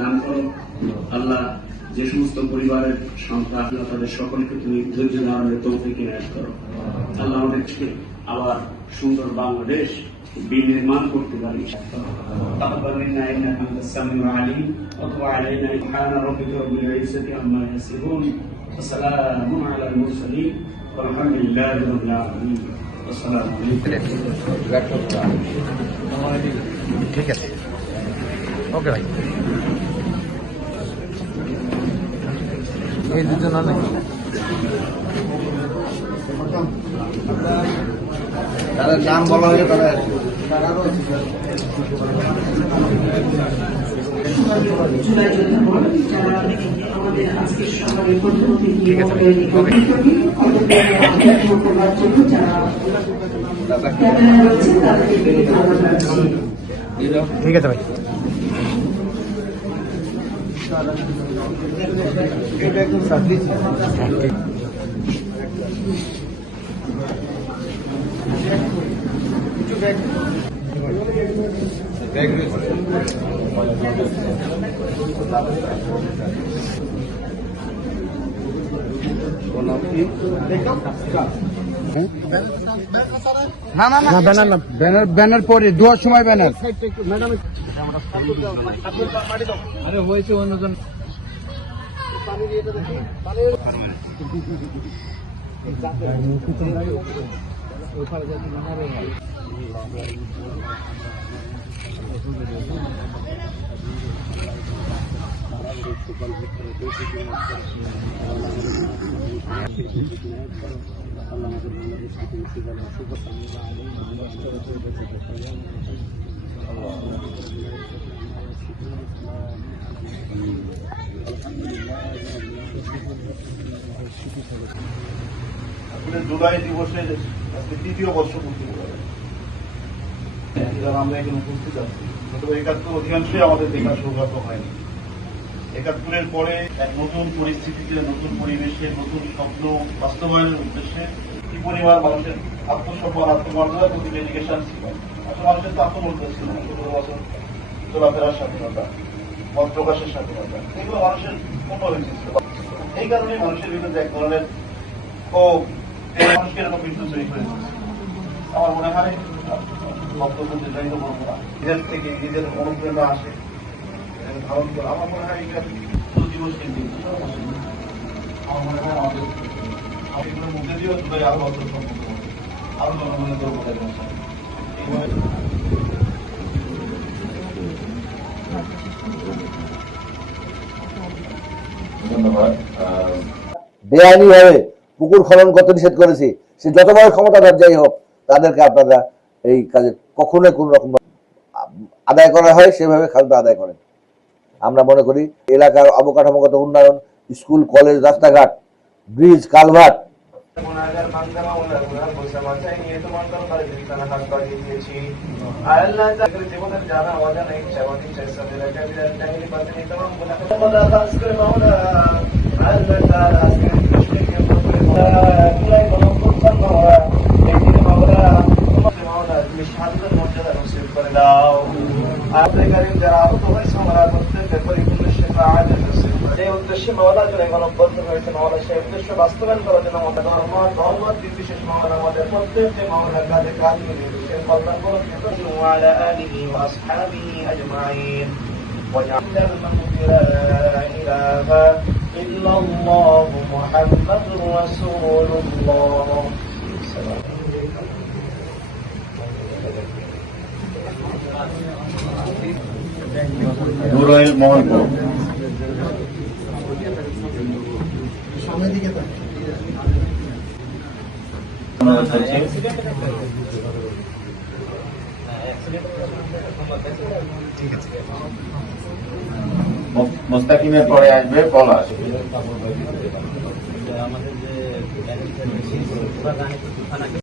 দান করো আল্লাহ। যে সমস্ত পরিবারের সংখ্যা তাদের সকলকে তুমি ধৈর্য ধারণের তৌফিক ইনায়াত করো আল্লাহ। আমাদেরকে আবার সুন্দর বাংলাদেশ বিনির্মাণ করতে পারি। تقبل منا انك انت السميع العليم وتب علينا سبحان ربك رب العزه عما يصفون وسلام على المرسلين والحمد لله رب العالمين والسلام عليكم। ঠিক আছে, ওকে ভাই। এই দুজন নাকি তাদের নাম বলা হয়েছে, তাদের ঠিক আছে ভাই। না না না, ব্যানার না, ব্যানার পরে দুয়ার সময় ব্যানার। আরে হয়েছে অন্যজন জুলাই দিবসের তৃতীয় বর্ষপূর্তি আমরা এখানে উপস্থিত আছি। ৭১ অধিকাংশই আমাদের দেখার সৌভাগ্য হয়নি। ৭১-এর পরে এক নতুন পরিস্থিতিতে, নতুন পরিবেশে, নতুন স্বপ্ন বাস্তবায়নের উদ্দেশ্যে কি পরিমাণ মানুষের আত্মসম্মান, আত্মমর্যাদার প্রতি ডেডিকেশন ছিল। আসলে মানুষের তো আত্মমর্যাদা ছিল না, ১৭ বছর চলাফেরার স্বাধীনতা, মত প্রকাশের স্বাধীনতা, এগুলো মানুষের পূর্ণ হয়েছিল। এই কারণে মানুষের বিরুদ্ধে এক ধরনের মানুষকে এরকম বিদ্যুৎ তৈরি করে আমার মনে হয় বক্তব্য নির্ধারিত করবো না। নিজের থেকে নিজের অনুপ্রেরণা আসে ধারণ করে। আমার মনে হয় এটা দিবস কেন্দ্রিক। আমার মনে হয় আমাদের এগুলোর মধ্যে দিয়েও জুলাই আরো বছর সম্পর্ক আরো জনগণের দৌড় ধন্যবাদ। বেআইনি ভাবে পুকুর খনন করতে নিষেধ করেছি, সে যত বড় ক্ষমতাধর যাই হোক, তাদেরকে আপনারা এই কাজে কখনোই কোন রকম আদায় করা হয় সেভাবে খাজনা আদায় করেন। আমরা মনে করি এলাকার অবকাঠামোগত উন্নয়ন, স্কুল, কলেজ, রাস্তাঘাট, ব্রিজ, কালভার্ট বাস্তবায়ন করার জন্য আমাদের ধর্ম বিশেষ মহল আমাদের প্রত্যেকটি মহলের কাজে কাজ মিলিয়ে কল্যাণ করুন। নুরাইল মোহনপুর মোস্তাকিমের পরে আসবে পলাশ।